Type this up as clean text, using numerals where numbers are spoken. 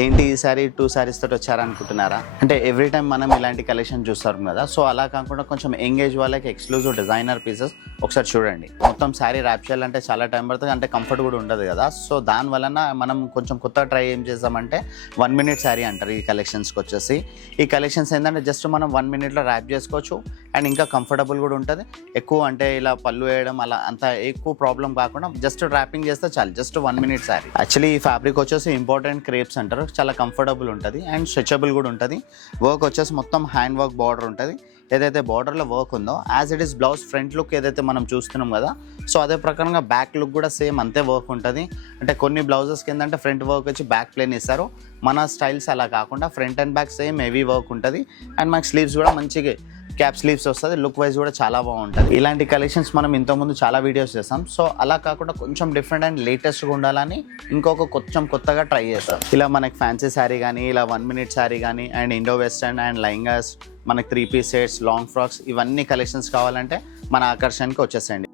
ఏంటి ఈసారి 2 సారీస్ తోటి వచ్చారనుకుంటున్నారా? అంటే ఎవ్రీ టైం మనం ఇలాంటి కలెక్షన్ చూస్తాం కదా, సో అలా కాకుండా కొంచెం ఎంగేజ్ వాళ్ళకి ఎక్స్క్లూజివ్ డిజైనర్ పీసెస్ ఒకసారి చూడండి. మొత్తం శారీ ర్యాప్ చేయాలంటే చాలా టైం పడుతుంది, అంటే కంఫర్ట్ కూడా ఉండదు కదా. సో దాని వలన మనం కొంచెం కొత్తగా ట్రై ఏం చేద్దామంటే 1 minute శారీ అంటారు ఈ కలెక్షన్స్కి వచ్చేసి. ఈ కలెక్షన్స్ ఏంటంటే జస్ట్ మనం 1 minute ర్యాప్ చేసుకోవచ్చు అండ్ ఇంకా కంఫర్టబుల్ కూడా ఉంటుంది. ఎక్కువ అంటే ఇలా పళ్ళు వేయడం అలా అంత ఎక్కువ ప్రాబ్లం కాకుండా జస్ట్ ర్యాపింగ్ చేస్తే చాలు, జస్ట్ 1 minute శారీ. యాక్చువల్లీ ఈ ఫ్యాబ్రిక్ వచ్చేసి ఇంపార్టెంట్ క్రేప్స్ అంటారు, చాలా కంఫర్టబుల్ ఉంటుంది అండ్ స్ట్రెచబుల్ కూడా ఉంటుంది. వర్క్ వచ్చేసి మొత్తం హ్యాండ్ వర్క్ బార్డర్ ఉంటుంది. ఏదైతే బార్డర్లో వర్క్ ఉందో as it is blouse front look ఏదైతే మనం చూస్తున్నాం కదా, సో అదే ప్రకారంగా బ్యాక్ లుక్ కూడా సేమ్ అంతే వర్క్ ఉంటుంది. అంటే కొన్ని బ్లౌజెస్కి ఏంటంటే ఫ్రంట్ వర్క్ వచ్చి బ్యాక్ ప్లేన్ ఇస్తారు, మన స్టైల్స్ అలా కాకుండా front and back same heavy work ఉంటుంది అండ్ మనకి స్లీవ్స్ కూడా మంచిగా క్యాప్ స్లీవ్స్ వస్తుంది. లుక్ వైజ్ కూడా చాలా బాగుంటుంది. ఇలాంటి కలెక్షన్స్ మనం ఇంతకుముందు చాలా వీడియోస్ చేస్తాం, సో అలా కాకుండా కొంచెం డిఫరెంట్ అండ్ లేటెస్ట్గా ఉండాలని కొంచెం కొత్తగా ట్రై చేస్తాం. ఇలా మనకి ఫ్యాన్సీ శారీ కానీ, ఇలా 1 minute శారీ కానీ అండ్ ఇండో వెస్టర్న్ అండ్ లైంగాస్, మనకి 3 piece సెట్స్, లాంగ్ ఫ్రాక్స్, ఇవన్నీ కలెక్షన్స్ కావాలంటే మన ఆకర్షణకి వచ్చేసేయండి.